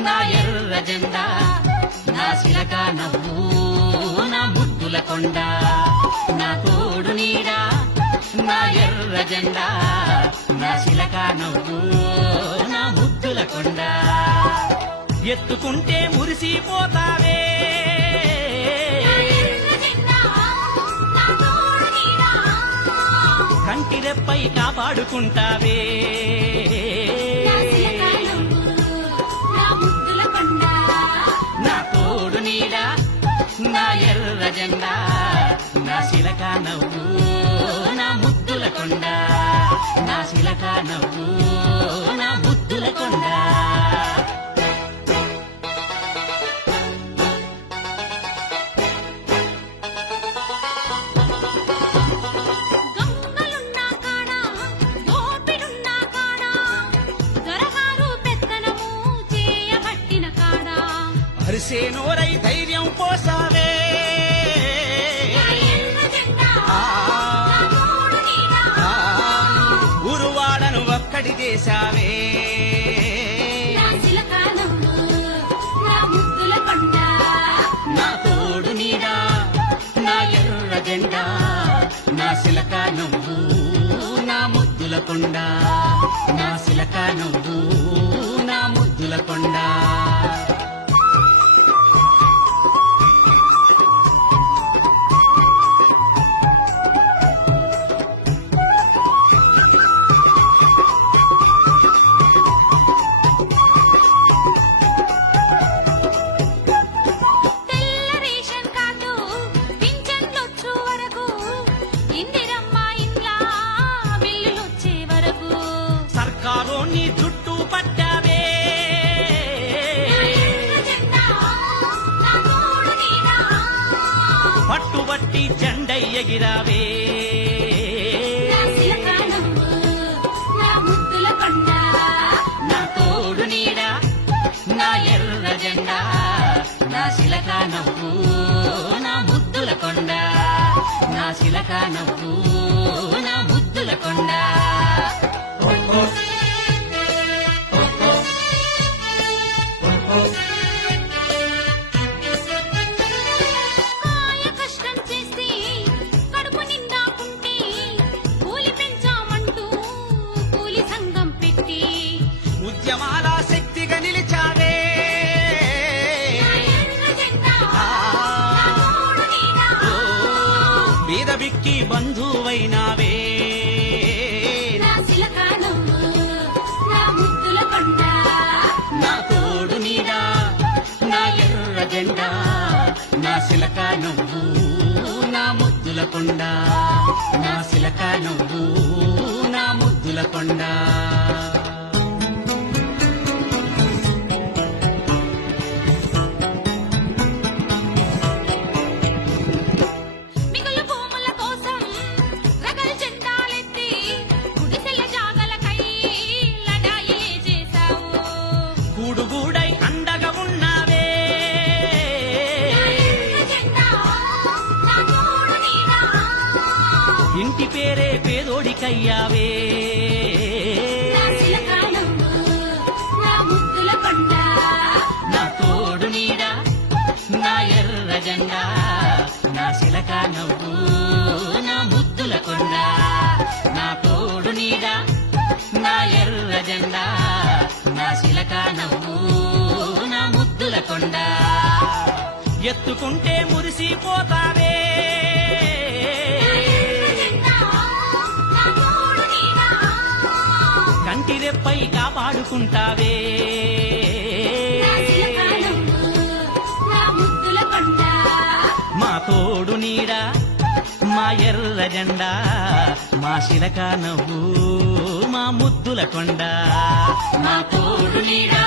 నా ఎర్ర జెండా నా శిలక నవ్వు నా ముద్దుల కొండ నా తోడు నీడా నా ఎర్ర జెండా నా శిలక నవ్వు నా ముద్దుల కొండ ఎత్తుకుంటే మురిసిపోతావే కంటి రెప్పై కాపాడుకుంటావే నా తోడు నీడా నా ఎర్ర జెండా నా శిలక నవ్వు నా ముద్దుల కొండ నా శిలక నవ్వు నా ముద్దుల కొండ హరిసేనోరై ధైర్యం పోసావే గురువాడను ఒక్కటి చేశావే నా తోడు నీడా నా ఎర్ర జెండా నా శిలక నువ్వు నా ముద్దుల కొండ నా శిలక నువ్వు నా ముద్దుల కొండ నీ చుట్టూ పట్టావే పట్టుబట్టి జెండై ఎగిరావే నా తోడు నీడా నా ఎర్ర జెండా నా శిలక నవ్వు నా ముద్దుల కొండ నా శిలక నవ్వు నా ముద్దుల కొండ ఉద్యమాల శక్తిగా నిలిచావే బీద బిక్కి బంధువైనావే నా తోడు నీడా నా ఎర్ర జెండా నా శిలక నువ్వు నా ముద్దుల కొండ నా శిలక నువ్వు నా ముద్దుల కొండ గూడుగూడై అండగా ఉన్నావే ఇంటి పేరే పేదోడికయ్యావే నా తోడు నీడా నా ఎర్ర జెండా నా శిలక నవ్వు నా ముద్దుల కొండ నా తోడు నీడా నా ఎర్ర జెండా నా శిలక నవ్వు నా ముద్దుల కొండ ఎత్తుకుంటే మురిసిపోతావే కంటి రెప్పై కాపాడుకుంటావే మా తోడు నీడా మా ఎర్ర జెండా మా శిలక నవ్వు మా ముద్దుల కొండ మా తోడు నీడా